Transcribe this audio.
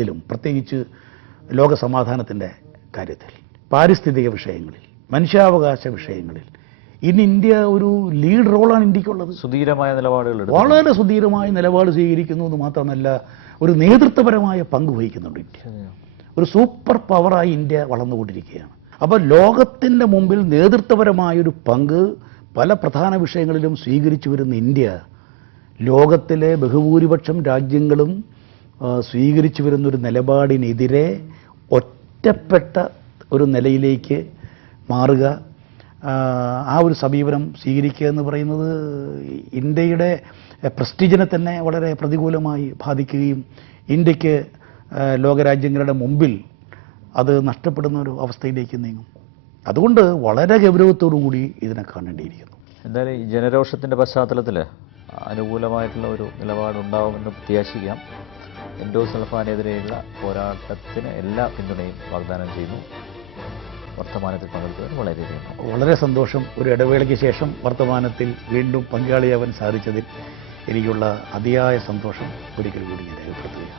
പലതിലും, പ്രത്യേകിച്ച് ലോകസമാധാനത്തിൻ്റെ കാര്യത്തിൽ, പാരിസ്ഥിതിക വിഷയങ്ങളിൽ, മനുഷ്യാവകാശ വിഷയങ്ങളിൽ ഇന്ന് ഇന്ത്യ ഒരു ലീഡ് റോളാണ് ഇന്ത്യക്കുള്ളത്. സുധീരമായ നിലപാടുകൾ, വളരെ സുധീരമായ നിലപാട് സ്വീകരിക്കുന്നു എന്ന് മാത്രമല്ല, ഒരു നേതൃത്വപരമായ പങ്ക് വഹിക്കുന്നുണ്ട് ഇന്ത്യ. ഒരു സൂപ്പർ പവറായി ഇന്ത്യ വളർന്നുകൊണ്ടിരിക്കുകയാണ്. അപ്പോൾ ലോകത്തിൻ്റെ മുമ്പിൽ നേതൃത്വപരമായൊരു പങ്ക് പല പ്രധാന വിഷയങ്ങളിലും സ്വീകരിച്ചു വരുന്ന ഇന്ത്യ ലോകത്തിലെ ബഹുഭൂരിപക്ഷം രാജ്യങ്ങളും സ്വീകരിച്ചു വരുന്നൊരു നിലപാടിനെതിരെ ഒറ്റപ്പെട്ട ഒരു നിലയിലേക്ക് മാറുക, ആ ഒരു സമീപനം സ്വീകരിക്കുക എന്ന് പറയുന്നത് ഇന്ത്യയുടെ പ്രസ്റ്റീജിനെ തന്നെ വളരെ പ്രതികൂലമായി ബാധിക്കുകയും ഇന്ത്യക്ക് ലോകരാജ്യങ്ങളുടെ മുമ്പിൽ അത് നഷ്ടപ്പെടുന്ന ഒരു അവസ്ഥയിലേക്ക് നീങ്ങും. അതുകൊണ്ട് വളരെ ഗൗരവത്തോടു കൂടി ഇതിനെ കാണേണ്ടിയിരിക്കുന്നു. എന്തായാലും ഈ ജനരോഷത്തിൻ്റെ പശ്ചാത്തലത്തിൽ അനുകൂലമായിട്ടുള്ള ഒരു നിലപാടുണ്ടാവുമെന്ന് പ്രത്യാശിക്കാം. എൻഡോസൾഫാനെതിരെയുള്ള പോരാട്ടത്തിന് എല്ലാ പിന്തുണയും വാഗ്ദാനം ചെയ്യുന്നു. വർത്തമാനത്തിൽ പങ്കെടുത്തതിന് വളരെ സന്തോഷം. ഒരു ഇടവേളയ്ക്ക് ശേഷം വർത്തമാനത്തിൽ വീണ്ടും പങ്കാളിയാവാൻ സാധിച്ചതിൽ എനിക്കുള്ള അതിയായ സന്തോഷം ഒരിക്കൽ കൂടി ഞാൻ രേഖപ്പെടുത്തുകയാണ്.